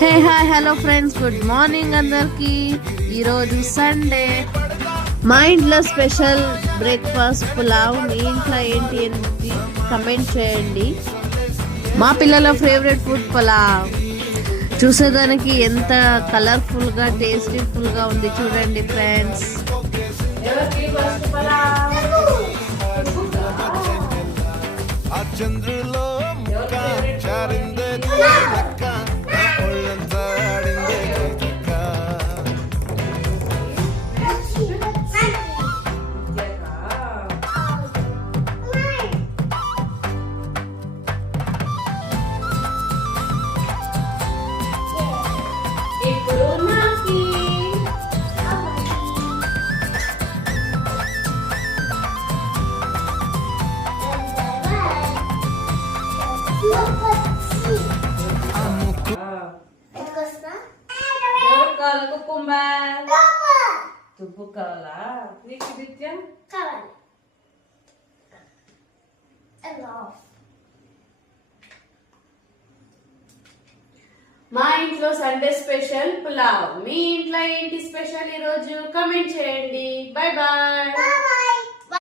Hey hi hello friends, good morning అందరికి. ఈరోజు Sunday. మా ఇంట్లో స్పెషల్ బ్రేక్ఫాస్ట్ పులావ్. మీ ఇంట్లో ఏంటి అనేది కమెంట్ చేయండి. మా పిల్లల ఫేవరెట్ ఫుడ్ పులావ్. చూసేదానికి ఎంత కలర్ఫుల్గా టేస్టీఫుల్గా ఉంది చూడండి ఫ్రెండ్స్. చంద్రులో తుప్పు కావాలా నీకు నిత్య కావాలి. మా ఇంట్లో సండే స్పెషల్ పులావ్. మీ ఇంట్లో ఏంటి స్పెషల్ ఈరోజు కమెంట్ చేయండి. Bye bye.